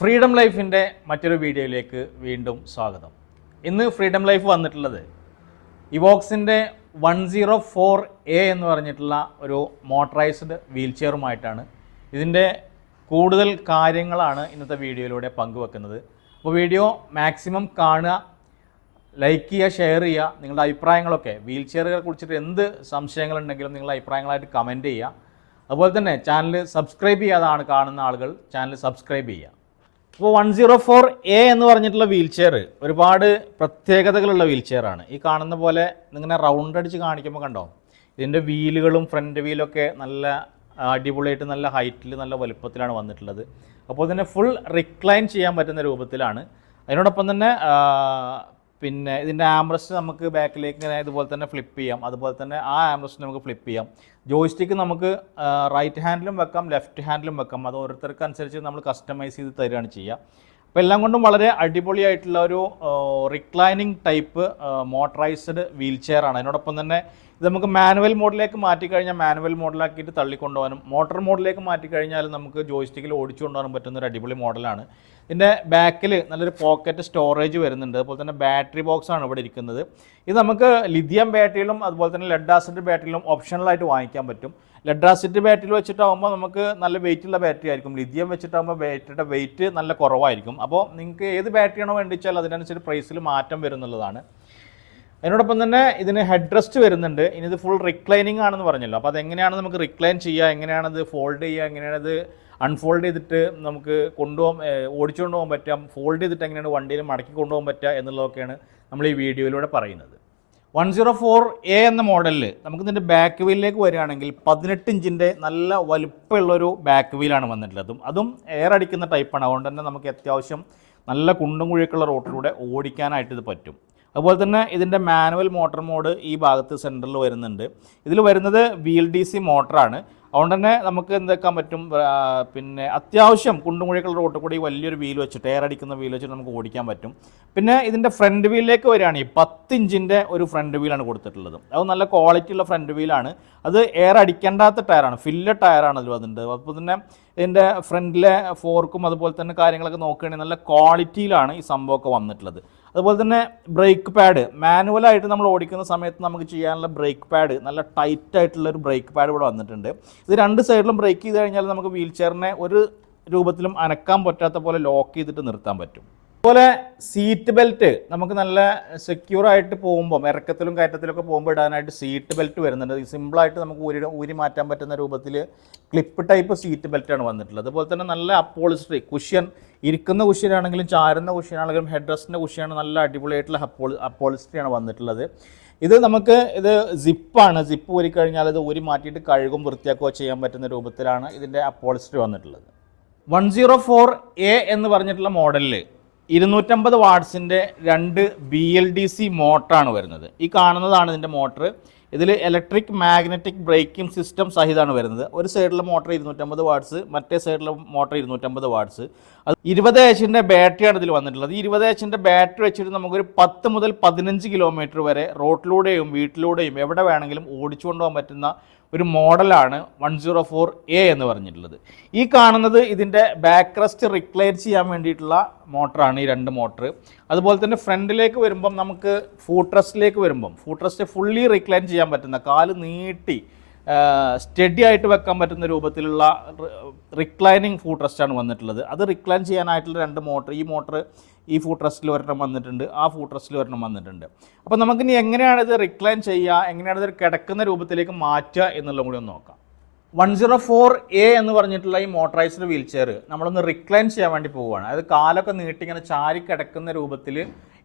Freedom ലൈഫിൻ്റെ മറ്റൊരു വീഡിയോയിലേക്ക് വീണ്ടും സ്വാഗതം. ഇന്ന് ഫ്രീഡം ലൈഫ് വന്നിട്ടുള്ളത് ഇവോക്സിൻ്റെ 104A എന്ന് പറഞ്ഞിട്ടുള്ള ഒരു മോട്ടറൈസ്ഡ് വീൽ ചെയറുമായിട്ടാണ്. ഇതിൻ്റെ കൂടുതൽ കാര്യങ്ങളാണ് ഇന്നത്തെ വീഡിയോയിലൂടെ പങ്കുവെക്കുന്നത്. അപ്പോൾ വീഡിയോ മാക്സിമം കാണുക, ലൈക്ക് ചെയ്യുക, ഷെയർ ചെയ്യുക. നിങ്ങളുടെ അഭിപ്രായങ്ങളൊക്കെ വീൽ ചെയറുകളെ കുറിച്ചിട്ട് എന്ത് സംശയങ്ങളുണ്ടെങ്കിലും നിങ്ങളുടെ അഭിപ്രായങ്ങളായിട്ട് കമൻറ്റ് ചെയ്യുക. അതുപോലെ തന്നെ ചാനൽ സബ്സ്ക്രൈബ് ചെയ്യാതാണ് കാണുന്ന ആളുകൾ ചാനൽ സബ്സ്ക്രൈബ് ചെയ്യുക. അപ്പോൾ 104A എന്ന് പറഞ്ഞിട്ടുള്ള വീൽ ചെയർ ഒരുപാട് പ്രത്യേകതകളുള്ള വീൽ ചെയറാണ്. ഈ കാണുന്ന പോലെ ഇങ്ങനെ റൗണ്ട് അടിച്ച് കാണിക്കുമ്പോൾ കണ്ടോ, ഇതിൻ്റെ വീലുകളും ഫ്രണ്ട് വീലൊക്കെ നല്ല അടിപൊളിയായിട്ട് നല്ല ഹൈറ്റിൽ നല്ല വലുപ്പത്തിലാണ് വന്നിട്ടുള്ളത്. അപ്പോൾ തന്നെ ഫുൾ റിക്ലൈൻ ചെയ്യാൻ പറ്റുന്ന രൂപത്തിലാണ്. അതിനോടൊപ്പം തന്നെ പിന്നെ ഇതിൻ്റെ ആംബ്രസ്റ്റ് നമുക്ക് ബാക്കിലേക്ക് ഇങ്ങനെ ഇതുപോലെ തന്നെ ഫ്ലിപ്പ് ചെയ്യാം. അതുപോലെ തന്നെ ആ ആംബ്രസ്റ്റ് നമുക്ക് ഫ്ലിപ്പ് ചെയ്യാം. ജോയ്സ്റ്റിക്ക് നമുക്ക് റൈറ്റ് ഹാൻഡിലും വെക്കാം, ലെഫ്റ്റ് ഹാൻഡിലും വെക്കാം. അത് ഓരോരുത്തർക്ക് അനുസരിച്ച് നമ്മൾ കസ്റ്റമൈസ് ചെയ്ത് തരികയാണ് ചെയ്യുക. അപ്പോൾ എല്ലാം കൊണ്ടും വളരെ അടിപൊളിയായിട്ടുള്ള ഒരു റിക്ലൈനിങ് ടൈപ്പ് മോട്ടറൈസ്ഡ് വീൽ ചെയറാണ്. അതിനോടൊപ്പം തന്നെ ഇത് നമുക്ക് മാനുവൽ മോഡിലേക്ക് മാറ്റിക്കഴിഞ്ഞാൽ മാനുവൽ മോഡലാക്കിയിട്ട് തള്ളിക്കൊണ്ടുപോകാനും, മോട്ടോർ മോഡിലേക്ക് മാറ്റിക്കഴിഞ്ഞാൽ നമുക്ക് ജോയ്സ്റ്റിക്കിൽ ഓടിച്ചു കൊണ്ടുപോകാനും പറ്റുന്ന ഒരു അടിപൊളി മോഡലാണ്. ഇതിൻ്റെ ബാക്കിൽ നല്ലൊരു പോക്കറ്റ് സ്റ്റോറേജ് വരുന്നുണ്ട്. അതുപോലെ തന്നെ ബാറ്ററി ബോക്സാണ് ഇവിടെ ഇരിക്കുന്നത്. ഇത് നമുക്ക് ലിഥിയം ബാറ്ററിയിലും അതുപോലെ തന്നെ ലെഡ് ആസിഡ് ബാറ്ററിയിലും ഓപ്ഷണലായിട്ട് വാങ്ങിക്കാൻ പറ്റും. ലെഡ് ആസിഡ് ബാറ്ററിയിൽ വെച്ചിട്ടാകുമ്പോൾ നമുക്ക് നല്ല വെയിറ്റുള്ള ബാറ്ററി ആയിരിക്കും. ലിഥിയം വെച്ചിട്ടാകുമ്പോൾ ബാറ്ററിയുടെ വെയിറ്റ് നല്ല കുറവായിരിക്കും. അപ്പോൾ നിങ്ങൾക്ക് ഏത് ബാറ്ററിയാണോ വേണ്ടിച്ചാൽ അതിനനുസരിച്ച് പ്രൈസിൽ മാറ്റം വരുന്നുള്ളതാണ്. അതിനോടൊപ്പം തന്നെ ഇതിന് ഹെഡ് റെസ്റ്റ് വരുന്നുണ്ട്. ഇനി ഇത് ഫുൾ റിക്ലൈനിങ് ആണെന്ന് പറഞ്ഞല്ലോ. അപ്പോൾ അതെങ്ങനെയാണ് നമുക്ക് റിക്ലൈൻ ചെയ്യുക, എങ്ങനെയാണത് ഫോൾഡ് ചെയ്യുക, എങ്ങനെയാണത് അൺഫോൾഡ് ചെയ്തിട്ട് നമുക്ക് ഓടിച്ചുകൊണ്ട് പോകാൻ പറ്റാം, ഫോൾഡ് ചെയ്തിട്ട് എങ്ങനെയാണ് വണ്ടിയിൽ മടക്കി കൊണ്ടുപോകാൻ പറ്റുക എന്നുള്ളതൊക്കെയാണ് നമ്മൾ ഈ വീഡിയോയിലൂടെ പറയുന്നത്. 104A എന്ന മോഡലിൽ നമുക്ക് ഇതിൻ്റെ ബാക്ക് വീലിലേക്ക് വരികയാണെങ്കിൽ 18 ഇഞ്ചിൻ്റെ നല്ല വലുപ്പമുള്ളൊരു ബാക്ക് വീലാണ് വന്നിട്ടുള്ളത്. അതും എയർ അടിക്കുന്ന ടൈപ്പാണ്. അതുകൊണ്ട് തന്നെ നമുക്ക് അത്യാവശ്യം നല്ല കുണ്ടും കുഴിയൊക്കെയുള്ള റോട്ടിലൂടെ ഓടിക്കാനായിട്ട് ഇത് പറ്റും. അതുപോലെ തന്നെ ഇതിൻ്റെ മാനുവൽ മോട്ടോർ മോഡ് ഈ ഭാഗത്ത് സെൻറ്ററിൽ വരുന്നുണ്ട്. ഇതിൽ വരുന്നത് VLDC മോട്ടറാണ്. അതുകൊണ്ട് തന്നെ നമുക്ക് എന്താക്കാൻ പറ്റും, പിന്നെ അത്യാവശ്യം കുണ്ടും കുഴികളുടെ റോട്ടിൽ കൂടി വലിയൊരു വീൽ വെച്ചിട്ട് എയർ അടിക്കുന്ന വീൽ വെച്ചിട്ട് നമുക്ക് ഓടിക്കാൻ പറ്റും. പിന്നെ ഇതിൻ്റെ ഫ്രണ്ട് വീലിലേക്ക് വരികയാണെങ്കിൽ 10 ഇഞ്ചിൻ്റെ ഒരു ഫ്രണ്ട് വീലാണ് കൊടുത്തിട്ടുള്ളത്. അത് നല്ല ക്വാളിറ്റി ഉള്ള ഫ്രണ്ട് വീലാണ്. അത് എയർ അടിക്കേണ്ടാത്ത ടയറാണ്, ഫില്ലഡ് ടയറാണ് അതിൽ വന്നിട്ടുണ്ട്. അപ്പോൾ തന്നെ ഇതിൻ്റെ ഫ്രണ്ടിലെ ഫോർക്കും അതുപോലെ തന്നെ കാര്യങ്ങളൊക്കെ നോക്കുകയാണെങ്കിൽ നല്ല ക്വാളിറ്റിയിലാണ് ഈ സംഭവമൊക്കെ വന്നിട്ടുള്ളത്. അതുപോലെ തന്നെ ബ്രേക്ക് പാഡ് മാനുവലായിട്ട് നമ്മൾ ഓടിക്കുന്ന സമയത്ത് നമുക്ക് ചെയ്യാനുള്ള ബ്രേക്ക് പാഡ് നല്ല ടൈറ്റ് ആയിട്ടുള്ളൊരു ബ്രേക്ക് പാഡ് ഇവിടെ വന്നിട്ടുണ്ട്. ഇത് രണ്ട് സൈഡിലും ബ്രേക്ക് ചെയ്ത് കഴിഞ്ഞാൽ നമുക്ക് വീൽ ചെയറിനെ ഒരു രൂപത്തിലും അനക്കാൻ പറ്റാത്ത പോലെ ലോക്ക് ചെയ്തിട്ട് നിർത്താൻ പറ്റും. അതുപോലെ സീറ്റ് ബെൽറ്റ് നമുക്ക് നല്ല സെക്യൂറായിട്ട് പോകുമ്പോൾ ഇറക്കത്തിലും കയറ്റത്തിലൊക്കെ പോകുമ്പോൾ ഇടാനായിട്ട് സീറ്റ് ബെൽറ്റ് വരുന്നുണ്ട്. സിമ്പിളായിട്ട് നമുക്ക് ഊരി മാറ്റാൻ പറ്റുന്ന രൂപത്തിൽ ക്ലിപ്പ് ടൈപ്പ് സീറ്റ് ബെൽറ്റാണ് വന്നിട്ടുള്ളത്. അതുപോലെ തന്നെ നല്ല അപ്പോളിസ്റ്ററി കുഷ്യൻ, ഇരിക്കുന്ന കുഷ്യനാണെങ്കിലും ചാരുന്ന കുഷ്യനാണെങ്കിലും ഹെഡ് റെസ്റ്റിൻ്റെ കുഷ്യനാണ് നല്ല അടിപൊളിയായിട്ടുള്ള അപ്പോളിസ്റ്ററിയാണ് വന്നിട്ടുള്ളത്. ഇത് നമുക്ക് സിപ്പാണ്. സിപ്പ് ഊരി കഴിഞ്ഞാൽ ഇത് ഊരി മാറ്റിയിട്ട് കഴുകും വൃത്തിയാക്കുകയോ ചെയ്യാൻ പറ്റുന്ന രൂപത്തിലാണ് ഇതിൻ്റെ അപ്പോളിസ്റ്ററി വന്നിട്ടുള്ളത്. 104A എന്ന് പറഞ്ഞിട്ടുള്ള മോഡലിൽ 250 വാട്ട്സിൻ്റെ 2 BLDC മോട്ടറാണ് വരുന്നത്. ഈ കാണുന്നതാണ് ഇതിൻ്റെ മോട്ടർ. ഇതിൽ ഇലക്ട്രിക് മാഗ്നറ്റിക് ബ്രേക്കിംഗ് സിസ്റ്റം സഹിതമാണ് വരുന്നത്. ഒരു സൈഡിലെ മോട്ടർ 250 വാട്ട്സ്, മറ്റേ സൈഡിലെ മോട്ടർ 250 വാട്ട്സ്. അത് 20 എച്ചിൻ്റെ ബാറ്ററിയാണ് ഇതിൽ വന്നിട്ടുള്ളത്. ഈ 20 എച്ചിൻ്റെ ബാറ്ററി വെച്ചിട്ട് നമുക്കൊരു 10 മുതൽ 15 കിലോമീറ്റർ വരെ റോട്ടിലൂടെയും വീട്ടിലൂടെയും എവിടെ വേണമെങ്കിലും ഓടിച്ചു കൊണ്ടുപോകാൻ പറ്റുന്ന ഒരു മോഡലാണ് 104A എന്ന് പറഞ്ഞിട്ടുള്ളത്. ഈ കാണുന്നത് ഇതിൻ്റെ ബാക്ക് റെസ്റ്റ് റിക്ലൈൻ ചെയ്യാൻ വേണ്ടിയിട്ടുള്ള മോട്ടറാണ്, ഈ 2 മോട്ടർ. അതുപോലെ തന്നെ ഫ്രണ്ടിലേക്ക് വരുമ്പം നമുക്ക് ഫൂട്ട് റെസ്റ്റ് ഫുള്ളി റിക്ലൈൻ ചെയ്യാൻ പറ്റുന്ന, കാല് നീട്ടി സ്റ്റഡി ആയിട്ട് വെക്കാൻ പറ്റുന്ന രൂപത്തിലുള്ള റിക്ലൈനിങ് ഫൂട്ട് റെസ്റ്റാണ് വന്നിട്ടുള്ളത്. അത് റിക്ലൈൻ ചെയ്യാനായിട്ടുള്ള 2 മോട്ടർ, ഈ മോട്ടർ ഈ ഫൂട്ട് റെസ്റ്റിൽ ഒരെണ്ണം വന്നിട്ടുണ്ട്, ആ ഫൂട്ട് റെസ്റ്റിൽ ഒരെണ്ണം വന്നിട്ടുണ്ട്. അപ്പോൾ നമുക്കിനി എങ്ങനെയാണ് ഇത് റിക്ലൈൻ ചെയ്യുക, എങ്ങനെയാണ് ഇത് കിടക്കുന്ന രൂപത്തിലേക്ക് മാറ്റുക എന്നുള്ളതും കൂടി ഒന്ന് നോക്കാം. 104A എന്ന് പറഞ്ഞിട്ടുള്ള ഈ മോട്ടറൈസ്ഡ് വീൽ ചെയർ നമ്മളൊന്ന് റിക്ലൈൻ ചെയ്യാൻ വേണ്ടി പോവുകയാണ്. അതായത് കാലൊക്കെ നീട്ടി ഇങ്ങനെ ചാരി കിടക്കുന്ന രൂപത്തിൽ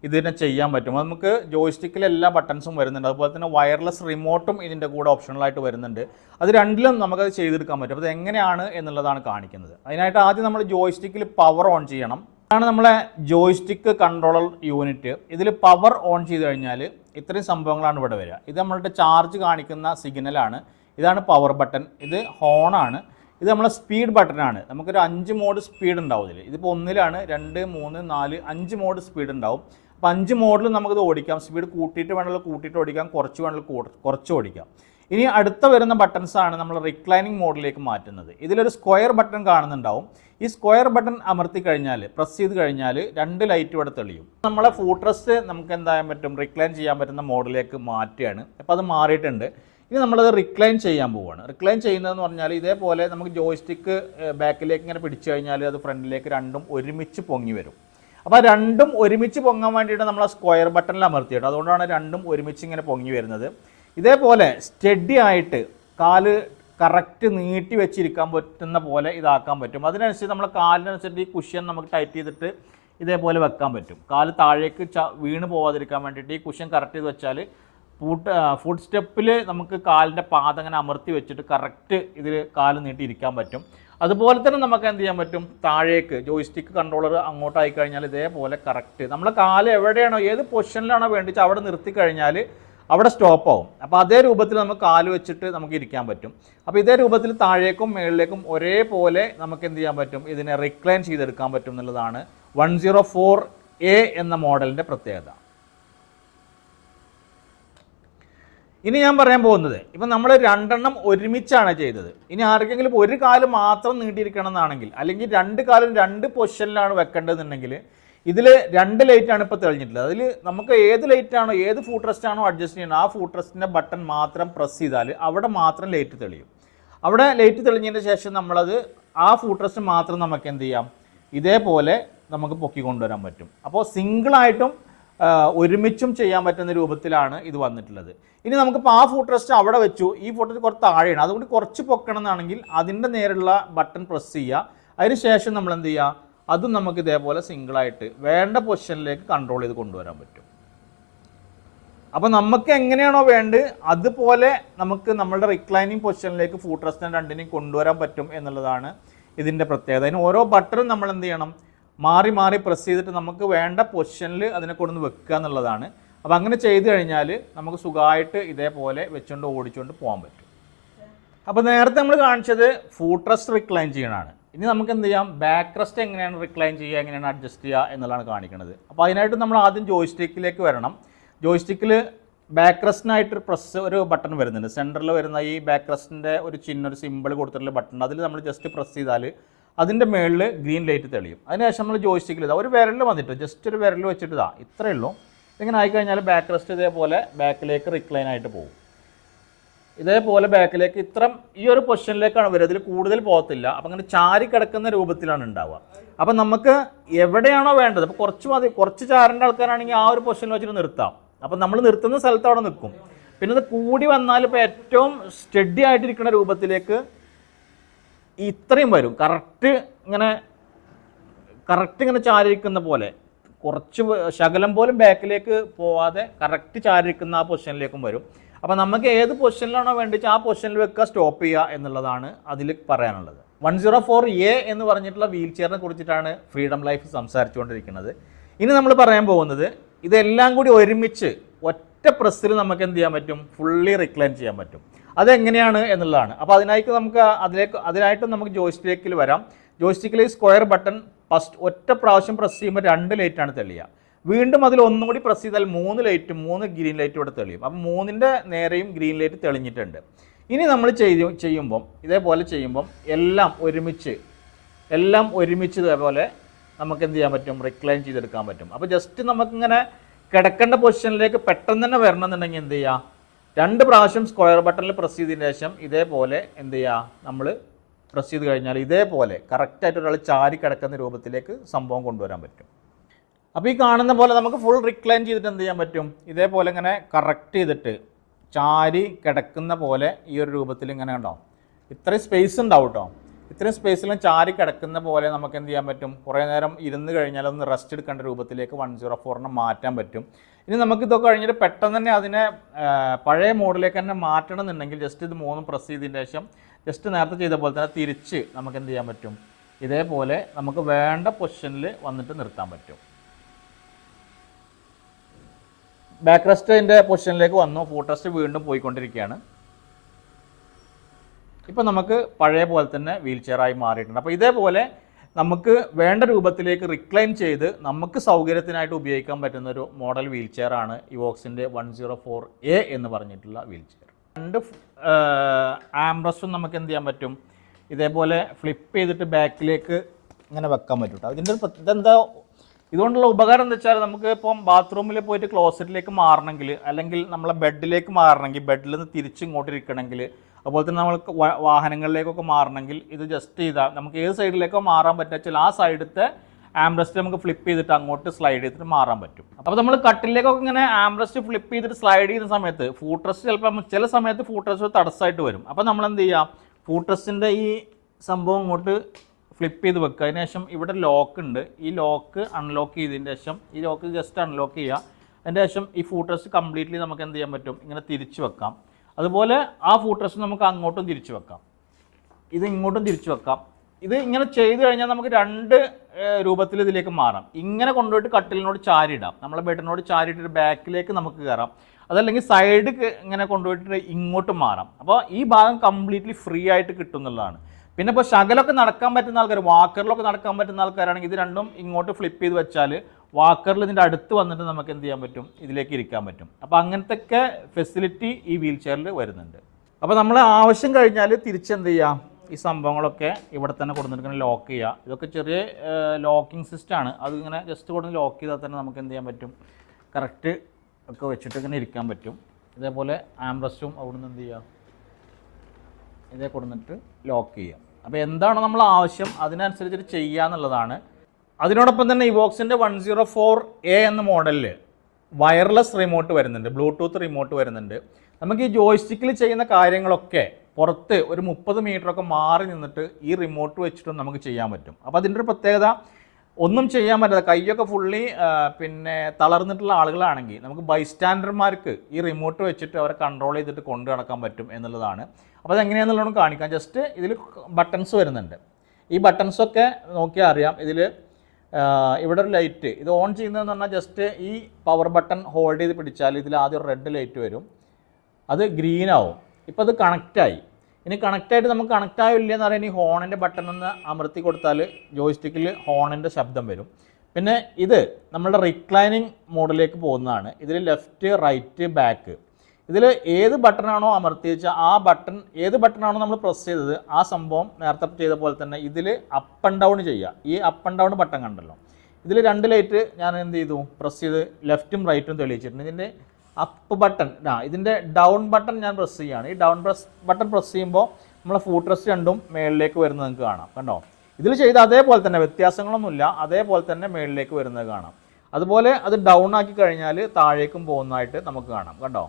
ഇതിനെ ചെയ്യാൻ പറ്റും. നമുക്ക് ജോയ്സ്റ്റിക്കിൽ എല്ലാ ബട്ടൺസും വരുന്നുണ്ട്. അതുപോലെ തന്നെ വയർലെസ് റിമോട്ടും ഇതിൻ്റെ കൂടെ ഓപ്ഷണലായിട്ട് വരുന്നുണ്ട്. അത് രണ്ടിലും നമുക്കത് ചെയ്തെടുക്കാൻ പറ്റും. അപ്പോൾ അത് എങ്ങനെയാണ് എന്നുള്ളതാണ് കാണിക്കുന്നത്. അതിനായിട്ട് ആദ്യം നമ്മൾ ജോയ്സ്റ്റിക്കിൽ പവർ ഓൺ ചെയ്യണം. ഇതാണ് നമ്മളെ ജോയ്സ്റ്റിക്ക് കൺട്രോളർ യൂണിറ്റ്. ഇതിൽ പവർ ഓൺ ചെയ്ത് കഴിഞ്ഞാൽ ഇത്രയും സംഭവങ്ങളാണ് ഇവിടെ വരിക. ഇത് നമ്മളുടെ ചാർജ് കാണിക്കുന്ന സിഗ്നലാണ്. ഇതാണ് പവർ ബട്ടൺ. ഇത് ഹോണാണ്. ഇത് നമ്മളെ സ്പീഡ് ബട്ടനാണ്. നമുക്കൊരു 5 മോഡ് സ്പീഡ് ഉണ്ടാവും ഇതിൽ. ഇതിപ്പോൾ 1-ലാണ്, 2, 3, 4, 5 മോഡ് സ്പീഡ് ഉണ്ടാവും. അപ്പോൾ 5 മോഡിൽ നമുക്കിത് ഓടിക്കാം. സ്പീഡ് കൂട്ടിയിട്ട് വേണമെങ്കിൽ കൂട്ടിയിട്ട് ഓടിക്കാം, കുറച്ച് വേണമെങ്കിൽ കുറച്ച് ഓടിക്കാം. ഇനി അടുത്ത വരുന്ന ബട്ടൺസാണ് നമ്മൾ റിക്ലൈനിങ് മോഡിലേക്ക് മാറ്റുന്നത്. ഇതിലൊരു സ്ക്വയർ ബട്ടൺ കാണുന്നുണ്ടാവും. ഈ സ്ക്വയർ ബട്ടൺ അമർത്തി കഴിഞ്ഞാൽ, പ്രസ് ചെയ്ത് കഴിഞ്ഞാൽ 2 ലൈറ്റ് ഇവിടെ തെളിയും. നമ്മളെ ഫൂട്ട് റെസ്റ്റ് നമുക്ക് എന്തായാൻ പറ്റും, റിക്ലൈൻ ചെയ്യാൻ പറ്റുന്ന മോഡിലേക്ക് മാറ്റുകയാണ്. അപ്പോൾ അത് മാറിയിട്ടുണ്ട്. ഇനി നമ്മളത് റിക്ലൈൻ ചെയ്യാൻ പോവുകയാണ്. റിക്ലൈൻ ചെയ്യുന്നതെന്ന് പറഞ്ഞാൽ ഇതേപോലെ നമുക്ക് ജോയ്സ്റ്റിക്ക് ബാക്കിലേക്ക് ഇങ്ങനെ പിടിച്ചു കഴിഞ്ഞാൽ അത് ഫ്രണ്ടിലേക്ക് രണ്ടും ഒരുമിച്ച് പൊങ്ങി വരും. അപ്പോൾ രണ്ടും ഒരുമിച്ച് പൊങ്ങാൻ വേണ്ടിയിട്ട് നമ്മൾ ആ സ്ക്വയർ ബട്ടണിൽ അമർത്തിയിട്ട്, അതുകൊണ്ടാണ് രണ്ടും ഒരുമിച്ച് ഇങ്ങനെ പൊങ്ങി വരുന്നത്. ഇതേപോലെ സ്റ്റഡി ആയിട്ട് കാല് കറക്റ്റ് നീട്ടി വെച്ചിരിക്കാൻ പറ്റുന്ന പോലെ ഇതാക്കാൻ പറ്റും. അതിനനുസരിച്ച് നമ്മൾ കാലിനനുസരിച്ച് ഈ കുഷ്യൻ നമുക്ക് ടൈറ്റ് ചെയ്തിട്ട് ഇതേപോലെ വെക്കാൻ പറ്റും. കാല് താഴേക്ക് വീണ് പോവാതിരിക്കാൻ വേണ്ടിയിട്ട് ഈ കുഷ്യൻ കറക്റ്റ് ചെയ്ത് വെച്ചാൽ ഫുഡ് സ്റ്റെപ്പിൽ നമുക്ക് കാലിൻ്റെ പാദം അങ്ങനെ അമർത്തി വെച്ചിട്ട് കറക്റ്റ് ഇതിൽ കാല് നീട്ടി ഇരിക്കാൻ പറ്റും. അതുപോലെ തന്നെ നമുക്ക് എന്ത് ചെയ്യാൻ പറ്റും, താഴേക്ക് ജോയ്സ്റ്റിക്ക് കൺട്രോളർ അങ്ങോട്ടായി കഴിഞ്ഞാൽ ഇതേപോലെ കറക്റ്റ് നമ്മളെ കാല് എവിടെയാണോ ഏത് പൊസിഷനിലാണോ വേണ്ടിച്ച് അവിടെ നിർത്തി കഴിഞ്ഞാൽ അവിടെ സ്റ്റോപ്പ് ആവും. അപ്പോൾ അതേ രൂപത്തിൽ നമുക്ക് കാല് വെച്ചിട്ട് നമുക്ക് ഇരിക്കാൻ പറ്റും. അപ്പോൾ ഇതേ രൂപത്തിൽ താഴേക്കും മുകളിലേക്കും ഒരേപോലെ നമുക്ക് എന്ത് ചെയ്യാൻ പറ്റും, ഇതിനെ റിക്ലൈൻ ചെയ്തെടുക്കാൻ പറ്റും എന്നുള്ളതാണ് 104A എന്ന മോഡലിൻ്റെ പ്രത്യേകത. ഇനി ഞാൻ പറയാൻ പോകുന്നത്, ഇപ്പം നമ്മൾ 2 എണ്ണം ഒരുമിച്ചാണ് ചെയ്തത്. ഇനി ആർക്കെങ്കിലും ഒരു കാല് മാത്രം നീട്ടിയിരിക്കണം എന്നാണെങ്കിൽ, അല്ലെങ്കിൽ 2 കാലും 2 പൊസിഷനിലാണ് വെക്കേണ്ടതെന്നുണ്ടെങ്കിൽ ഇതിൽ 2 ലൈറ്റാണ് ഇപ്പോൾ തെളിഞ്ഞിട്ടുള്ളത്. അതിൽ നമുക്ക് ഏത് ലൈറ്റാണോ ഏത് ഫൂട്ട് റെസ്റ്റ് ആണോ അഡ്ജസ്റ്റ് ചെയ്യണം ആ ഫൂട്ട് റെസ്റ്റിൻ്റെ ബട്ടൺ മാത്രം പ്രസ് ചെയ്താൽ അവിടെ മാത്രം ലൈറ്റ് തെളിയും. അവിടെ ലൈറ്റ് തെളിഞ്ഞതിന് ശേഷം നമ്മളത് ആ ഫൂട്ട് റെസ്റ്റ് മാത്രം നമുക്ക് എന്ത് ചെയ്യാം, ഇതേപോലെ നമുക്ക് പൊക്കി കൊണ്ടുവരാൻ പറ്റും. അപ്പോൾ സിംഗിളായിട്ടും ഒരുമിച്ചും ചെയ്യാൻ പറ്റുന്ന രൂപത്തിലാണ് ഇത് വന്നിട്ടുള്ളത്. ഇനി നമുക്കിപ്പോൾ ആ ഫൂട്ട് റെസ്റ്റ് അവിടെ വെച്ചു, ഈ ഫൂട്ട് റെസ്റ്റ് കുറച്ച് താഴെയാണ്, അതുകൊണ്ട് കുറച്ച് പൊക്കണം എന്നാണെങ്കിൽ അതിൻ്റെ നേരെയുള്ള ബട്ടൺ പ്രസ് ചെയ്യുക. അതിന് ശേഷം നമ്മൾ എന്ത് ചെയ്യുക, അതും നമുക്ക് ഇതേപോലെ സിംഗിളായിട്ട് വേണ്ട പൊസിഷനിലേക്ക് കൺട്രോൾ ചെയ്ത് കൊണ്ടുവരാൻ പറ്റും. അപ്പോൾ നമുക്ക് എങ്ങനെയാണോ വേണ്ടത് അതുപോലെ നമുക്ക് നമ്മളുടെ റിക്ലൈനിങ് പൊസിഷനിലേക്ക് ഫൂട്ട് റെസ്റ്റിനെ രണ്ടിനെയും കൊണ്ടുവരാൻ പറ്റും എന്നുള്ളതാണ് ഇതിൻ്റെ പ്രത്യേകത. അതിന് ഓരോ ബട്ടണും നമ്മൾ എന്ത് ചെയ്യണം, മാറി മാറി പ്രസ് ചെയ്തിട്ട് നമുക്ക് വേണ്ട പൊസിഷനിൽ അതിനെ കൊണ്ടുവന്ന് വെക്കുക എന്നുള്ളതാണ്. അപ്പോൾ അങ്ങനെ ചെയ്ത് കഴിഞ്ഞാൽ നമുക്ക് സുഖമായിട്ട് ഇതേപോലെ വെച്ചുകൊണ്ട് ഓടിച്ചുകൊണ്ട് പോകാൻ പറ്റും. അപ്പോൾ നേരത്തെ നമ്മൾ കാണിച്ചത് ഫൂട്ട് റെസ്റ്റ് റിക്ലൈൻ ചെയ്യണതാണ്. ഇനി നമുക്ക് എന്ത് ചെയ്യാം, ബാക്ക് റെസ്റ്റ് എങ്ങനെയാണ് റിക്ലൈൻ ചെയ്യുക, എങ്ങനെയാണ് അഡ്ജസ്റ്റ് ചെയ്യുക എന്നുള്ളതാണ് കാണിക്കുന്നത്. അപ്പോൾ അതിനായിട്ട് നമ്മൾ ആദ്യം ജോയ്സ്റ്റിക്കിലേക്ക് വരണം. ജോയ്സ്റ്റിക്കിൽ ബാക്ക് റെസ്റ്റിനായിട്ട് ഒരു ബട്ടൺ വരുന്നുണ്ട്. സെൻറ്ററിൽ വരുന്ന ഈ ബാക്ക് റെസ്റ്റിൻ്റെ ഒരു ചിഹ്നം, ഒരു സിമ്പിൾ കൊടുത്തിട്ടുള്ള ബട്ടൺ, അതിൽ നമ്മൾ ജസ്റ്റ് പ്രസ് ചെയ്താൽ അതിൻ്റെ മുകളിൽ ഗ്രീൻ ലൈറ്റ് തെളിയും. അതിനുശേഷം നമ്മൾ ജോയ്സ്റ്റിക്കിൽ ഒരു വിരൽ വന്നിട്ട് ജസ്റ്റ് ഒരു വിരൽ വെച്ചിട്ട് ഇത്രയേ ഉള്ളൂ. ഇങ്ങനെ ആയിക്കഴിഞ്ഞാൽ ബാക്ക് റെസ്റ്റ് ഇതേപോലെ ബാക്കിലേക്ക് റിക്ലൈൻ ആയിട്ട് പോകും. ഇതേപോലെ ബാക്കിലേക്ക് ഈ ഒരു പൊസിഷനിലേക്കാണ് വരിക, അതിൽ കൂടുതൽ പോകത്തില്ല. അപ്പം അങ്ങനെ ചാരി കിടക്കുന്ന രൂപത്തിലാണ് ഉണ്ടാവുക. അപ്പം നമുക്ക് എവിടെയാണോ വേണ്ടത്, അപ്പോൾ കുറച്ച് മതി, കുറച്ച് ചാരേണ്ട ആൾക്കാരാണെങ്കിൽ ആ ഒരു പൊസിഷനിൽ വെച്ചിട്ട് നിർത്താം. അപ്പം നമ്മൾ നിർത്തുന്ന സ്ഥലത്ത് അവിടെ നിൽക്കും. പിന്നെ അത് കൂടി വന്നാൽ ഇപ്പോൾ ഏറ്റവും സ്റ്റഡി ആയിട്ടിരിക്കുന്ന രൂപത്തിലേക്ക് ഇത്രയും വരും. കറക്റ്റ് ഇങ്ങനെ ചാരിയിരിക്കുന്ന പോലെ, കുറച്ച് ശകലം പോലും ബാക്കിലേക്ക് പോവാതെ കറക്റ്റ് ചാരിയിരിക്കുന്ന ആ പൊസിഷനിലേക്കും വരും. അപ്പോൾ നമുക്ക് ഏത് പൊസിഷനിലാണോ വേണ്ടിച്ച് ആ പൊസിഷനിൽ വെക്കുക, സ്റ്റോപ്പ് ചെയ്യുക എന്നുള്ളതാണ് അതിൽ പറയാനുള്ളത്. 104A എന്ന് പറഞ്ഞിട്ടുള്ള വീൽ ചെയറിനെ കുറിച്ചിട്ടാണ് ഫ്രീഡം ലൈഫ് സംസാരിച്ചുകൊണ്ടിരിക്കുന്നത്. ഇനി നമ്മൾ പറയാൻ പോകുന്നത് ഇതെല്ലാം കൂടി ഒരുമിച്ച് ഒറ്റ പ്രസ്സിൽ നമുക്ക് എന്ത് ചെയ്യാൻ പറ്റും, ഫുള്ളി റിക്ലൈൻ ചെയ്യാൻ പറ്റും. അതെങ്ങനെയാണ് എന്നുള്ളതാണ്. അപ്പോൾ അതിനായിട്ട് നമുക്ക് ജോയ്സ്റ്റിക്കിൽ വരാം. ജോയ്സ്റ്റിക്കിൽ സ്ക്വയർ ബട്ടൺ ഫസ്റ്റ് ഒറ്റ പ്രാവശ്യം പ്രസ് ചെയ്യുമ്പോൾ 2 ലൈറ്റാണ് തെളിയുക. വീണ്ടും അതിൽ ഒന്നും കൂടി പ്രസ് ചെയ്താൽ 3 ഗ്രീൻ ലൈറ്റ് ഇവിടെ തെളിയും. അപ്പം 3ന്റെ നേരെയും ഗ്രീൻ ലൈറ്റ് തെളിഞ്ഞിട്ടുണ്ട്. ഇനി നമ്മൾ ഇതേപോലെ ചെയ്യുമ്പം എല്ലാം ഒരുമിച്ച് ഇതേപോലെ നമുക്ക് എന്ത് ചെയ്യാൻ പറ്റും, റിക്ലൈൻ ചെയ്തെടുക്കാൻ പറ്റും. അപ്പോൾ ജസ്റ്റ് നമുക്കിങ്ങനെ കിടക്കേണ്ട പൊസിഷനിലേക്ക് പെട്ടെന്ന് തന്നെ വരണം എന്നുണ്ടെങ്കിൽ എന്ത് ചെയ്യുക, 2 പ്രാവശ്യം സ്ക്വയർ ബട്ടണിൽ പ്രസ് ചെയ്തതിന് ശേഷം ഇതേപോലെ എന്ത് ചെയ്യുക, നമ്മൾ പ്രസ് ചെയ്ത് കഴിഞ്ഞാൽ ഇതേപോലെ കറക്റ്റായിട്ട് ഒരാൾ ചാരി കിടക്കുന്ന രൂപത്തിലേക്ക് സംഭവം കൊണ്ടുവരാൻ പറ്റും. അപ്പോൾ ഈ കാണുന്ന പോലെ നമുക്ക് ഫുൾ റിക്ലൈൻ ചെയ്തിട്ട് എന്ത് ചെയ്യാൻ പറ്റും, ഇതേപോലെ ഇങ്ങനെ കറക്റ്റ് ചെയ്തിട്ട് ചാരി കിടക്കുന്ന പോലെ ഈ ഒരു രൂപത്തിൽ ഇങ്ങനെ ഉണ്ടാവും. ഇത്രയും സ്പേസ് ഉണ്ടാവും കേട്ടോ. ഇത്രയും സ്പേസിലും ചാരി കിടക്കുന്ന പോലെ നമുക്ക് എന്ത് ചെയ്യാൻ പറ്റും, കുറേ നേരം ഇരുന്ന് കഴിഞ്ഞാൽ ഒന്ന് റെസ്റ്റ് എടുക്കേണ്ട രൂപത്തിലേക്ക് 104 മാറ്റാൻ പറ്റും. ഇനി നമുക്കിതൊക്കെ കഴിഞ്ഞിട്ട് പെട്ടെന്ന് തന്നെ അതിനെ പഴയ മോഡിലേക്ക് തന്നെ മാറ്റണം എന്നുണ്ടെങ്കിൽ ജസ്റ്റ് ഇത് 3 പ്രസ് ചെയ്തതിന് ശേഷം ജസ്റ്റ് നേരത്തെ ചെയ്ത പോലെ തന്നെ തിരിച്ച് നമുക്ക് എന്ത് ചെയ്യാൻ പറ്റും, ഇതേപോലെ നമുക്ക് വേണ്ട പൊസിഷനിൽ വന്നിട്ട് നിർത്താൻ പറ്റും. ബാക്ക് റെസ്റ്റിൻ്റെ പൊസിഷനിലേക്ക് വന്നു, ഫൂട്ട് റെസ്റ്റ് വീണ്ടും പോയിക്കൊണ്ടിരിക്കുകയാണ്. ഇപ്പം നമുക്ക് പഴയ പോലെ തന്നെ വീൽ ചെയറായി മാറിയിട്ടുണ്ട്. അപ്പോൾ ഇതേപോലെ നമുക്ക് വേണ്ട രൂപത്തിലേക്ക് റിക്ലൈൻ ചെയ്ത് നമുക്ക് സൗകര്യത്തിനായിട്ട് ഉപയോഗിക്കാൻ പറ്റുന്ന ഒരു മോഡൽ വീൽ ചെയറാണ് ഇവോക്സിൻ്റെ 104A എന്ന് പറഞ്ഞിട്ടുള്ള വീൽ ചെയർ. 2 ആംബ്രസ്റ്റും നമുക്ക് എന്ത് ചെയ്യാൻ പറ്റും, ഇതേപോലെ ഫ്ലിപ്പ് ചെയ്തിട്ട് ബാക്കിലേക്ക് ഇങ്ങനെ വെക്കാൻ പറ്റും കേട്ടോ. ഇതിൻ്റെ ഇതെന്താ ഇതുകൊണ്ടുള്ള ഉപകാരം എന്താ വെച്ചാൽ നമുക്ക് ഇപ്പം ബാത്റൂമിൽ പോയിട്ട് ക്ലോസറ്റിലേക്ക് മാറണമെങ്കിൽ അല്ലെങ്കിൽ നമ്മളെ ബെഡിലേക്ക് മാറണമെങ്കിൽ ബെഡിൽ നിന്ന് തിരിച്ചിങ്ങോട്ട് ഇരിക്കണമെങ്കിൽ അതുപോലെ തന്നെ നമ്മൾക്ക് വാഹനങ്ങളിലേക്കൊക്കെ മാറണമെങ്കിൽ ഇത് ജസ്റ്റ് ചെയ്താൽ നമുക്ക് ഏത് സൈഡിലേക്കോ മാറാൻ പറ്റുക വെച്ചാൽ ആ സൈഡത്തെ ആംബ്രസ്റ്റ് നമുക്ക് ഫ്ലിപ്പ് ചെയ്തിട്ട് അങ്ങോട്ട് സ്ലൈഡ് ചെയ്തിട്ട് മാറാൻ പറ്റും. അപ്പോൾ നമ്മൾ കട്ടിലേക്കൊക്കെ ഇങ്ങനെ ആംബ്രസ്റ്റ് ഫ്ലിപ്പ് ചെയ്തിട്ട് സ്ലൈഡ് ചെയ്യുന്ന സമയത്ത് ഫൂട്ട് റെസ്റ്റ് ചിലപ്പോൾ ചില സമയത്ത് ഫൂട്ട് റെസ്റ്റ് തടസ്സമായിട്ട് വരും. അപ്പോൾ നമ്മൾ എന്ത് ചെയ്യുക, ഫൂട്ട് റെസ്റ്റിൻ്റെ ഈ സംഭവം ഇങ്ങോട്ട് ഫ്ലിപ്പ് ചെയ്ത് വെക്കുക. അതിനുശേഷം ഇവിടെ ലോക്ക് ഉണ്ട്, ഈ ലോക്ക് അൺലോക്ക് ചെയ്തതിന് ശേഷം ഈ ലോക്ക് ജസ്റ്റ് അൺലോക്ക് ചെയ്യുക. അതിൻ്റെ ശേഷം ഈ ഫൂട്ട് റെസ്റ്റ് കംപ്ലീറ്റ്ലി നമുക്ക് എന്ത് ചെയ്യാൻ പറ്റും, ഇങ്ങനെ തിരിച്ച് വെക്കാം. അതുപോലെ ആ ഫൂട്ട് റെസ്റ്റ് നമുക്ക് അങ്ങോട്ടും തിരിച്ച് വെക്കാം, ഇത് ഇങ്ങോട്ടും തിരിച്ച് വെക്കാം. ഇത് ഇങ്ങനെ ചെയ്ത് കഴിഞ്ഞാൽ നമുക്ക് രണ്ട് രൂപത്തിൽ ഇതിലേക്ക് മാറാം. ഇങ്ങനെ കൊണ്ടുപോയിട്ട് കട്ടിലിനോട് ചാരിയിടാം, നമ്മളെ ബെഡിനോട് ചാരിയിട്ടൊരു ബാക്കിലേക്ക് നമുക്ക് കയറാം. അതല്ലെങ്കിൽ സൈഡ് ഇങ്ങനെ കൊണ്ടുപോയിട്ട് ഇങ്ങോട്ട് മാറാം. അപ്പോൾ ഈ ഭാഗം കംപ്ലീറ്റ്ലി ഫ്രീ ആയിട്ട് കിട്ടും എന്നുള്ളതാണ്. പിന്നെ ഇപ്പോൾ ശകലമൊക്കെ നടക്കാൻ പറ്റുന്ന ആൾക്കാർ, വാക്കറിലൊക്കെ നടക്കാൻ പറ്റുന്ന ആൾക്കാരാണെങ്കിൽ ഇത് രണ്ടും ഇങ്ങോട്ട് ഫ്ലിപ്പ് ചെയ്ത് വെച്ചാൽ വാക്കറിൽ ഇതിൻ്റെ അടുത്ത് വന്നിട്ട് നമുക്ക് എന്ത് ചെയ്യാൻ പറ്റും, ഇതിലേക്ക് ഇരിക്കാൻ പറ്റും. അപ്പോൾ അങ്ങനത്തെ ഫെസിലിറ്റി ഈ വീൽ ചെയറിൽ വരുന്നുണ്ട്. അപ്പോൾ നമ്മൾ ആവശ്യം കഴിഞ്ഞാൽ തിരിച്ചെന്ത് ചെയ്യാം, ഈ സംഭവങ്ങളൊക്കെ ഇവിടെ തന്നെ കൊടുത്തിട്ട് ലോക്ക് ചെയ്യുക. ഇതൊക്കെ ചെറിയ ലോക്കിംഗ് സിസ്റ്റമാണ്, അതിങ്ങനെ ജസ്റ്റ് കൊടുത്ത് ലോക്ക് ചെയ്താൽ തന്നെ നമുക്ക് എന്ത് ചെയ്യാൻ പറ്റും, കറക്റ്റ് ഒക്കെ വെച്ചിട്ട് ഇങ്ങനെ ഇരിക്കാൻ പറ്റും. ഇതേപോലെ ആംബ്രസ്റ്റും അവിടെ നിന്ന് എന്ത് ചെയ്യുക, ഇതേ കൊടുത്തിട്ട് ലോക്ക് ചെയ്യുക. അപ്പോൾ എന്താണോ നമ്മൾ ആവശ്യം അതിനനുസരിച്ചിട്ട് ചെയ്യുക എന്നുള്ളതാണ്. അതിനോടൊപ്പം തന്നെ ഇവോക്സിൻ്റെ 104A എന്ന മോഡലിൽ വയർലെസ് റിമോട്ട് വരുന്നുണ്ട്, ബ്ലൂടൂത്ത് റിമോട്ട് വരുന്നുണ്ട്. നമുക്ക് ഈ ജോയ്സ്റ്റിക്കിൽ ചെയ്യുന്ന കാര്യങ്ങളൊക്കെ പുറത്ത് ഒരു 30 മീറ്ററൊക്കെ മാറി നിന്നിട്ട് ഈ റിമോട്ട് വെച്ചിട്ടും നമുക്ക് ചെയ്യാൻ പറ്റും. അപ്പോൾ അതിൻ്റെ ഒരു പ്രത്യേകത, ഒന്നും ചെയ്യാൻ പറ്റാതെ കൈയൊക്കെ ഫുള്ളി പിന്നെ തളർന്നിട്ടുള്ള ആളുകളാണെങ്കിൽ നമുക്ക് ബൈസ്റ്റാൻഡർമാർക്ക് ഈ റിമോട്ട് വെച്ചിട്ട് അവരെ കൺട്രോൾ ചെയ്തിട്ട് കൊണ്ടു നടക്കാൻ പറ്റും എന്നുള്ളതാണ്. അപ്പോൾ അതെങ്ങനെയാണെന്നുള്ളതും കാണിക്കാം. ജസ്റ്റ് ഇതിൽ ബട്ടൺസ് വരുന്നുണ്ട്. ഈ ബട്ടൺസൊക്കെ നോക്കിയാൽ അറിയാം. ഇതിൽ ഇവിടെ ഒരു ലൈറ്റ്, ഇത് ഓൺ ചെയ്യുന്നതെന്ന് പറഞ്ഞാൽ ജസ്റ്റ് ഈ പവർ ബട്ടൺ ഹോൾഡ് ചെയ്ത് പിടിച്ചാൽ ഇതിൽ ആദ്യം ഒരു റെഡ് ലൈറ്റ് വരും, അത് ഗ്രീൻ ആവും. ഇപ്പോൾ അത് കണക്റ്റായി. ഇനി കണക്റ്റായിട്ട് നമുക്ക് കണക്റ്റ് ആവില്ല എന്ന് പറയാൻ ഈ ഹോണിൻ്റെ ബട്ടൺ ഒന്ന് അമർത്തി കൊടുത്താൽ ജോയ്സ്റ്റിക്കിൽ ഹോണിൻ്റെ ശബ്ദം വരും. പിന്നെ ഇത് നമ്മളുടെ റിക്ലൈനിങ് മോഡിലേക്ക് പോകുന്നതാണ്. ഇതിൽ ലെഫ്റ്റ് റൈറ്റ് ബാക്ക്, ഇതിൽ ഏത് ബട്ടണാണോ അമർത്തി വെച്ചാൽ ആ ബട്ടൺ, ഏത് ബട്ടണാണോ നമ്മൾ പ്രസ് ചെയ്തത് ആ സംഭവം നേരത്തെ ചെയ്ത പോലെ തന്നെ ഇതിൽ അപ്പ് ആൻഡ് ഡൗൺ ചെയ്യുക. ഈ അപ്പ് ആൻഡ് ഡൗൺ ബട്ടൺ കണ്ടല്ലോ, ഇതിൽ രണ്ട് ലൈറ്റ് ഞാൻ എന്ത് ചെയ്തു, പ്രസ് ചെയ്ത് ലെഫ്റ്റും റൈറ്റും തെളിയിച്ചിട്ടുണ്ട്. ഇതിൻ്റെ അപ്പ് ബട്ടൺ, ഇതിൻ്റെ ഡൗൺ ബട്ടൺ ഞാൻ പ്രസ് ചെയ്യുകയാണ്. ഈ ഡൗൺ ബട്ടൺ പ്രസ് ചെയ്യുമ്പോൾ നമ്മളെ ഫൂട്ട് റെസ്റ്റ് രണ്ടും മേളിലേക്ക് വരുന്നത് നിങ്ങൾക്ക് കാണാം. കണ്ടോ, ഇതിൽ ചെയ്ത അതേപോലെ തന്നെ വ്യത്യാസങ്ങളൊന്നുമില്ല, അതേപോലെ തന്നെ മേളിലേക്ക് വരുന്നത് കാണാം. അതുപോലെ അത് ഡൗൺ ആക്കി കഴിഞ്ഞാൽ താഴേക്കും പോകുന്നതായിട്ട് നമുക്ക് കാണാം. കണ്ടോ,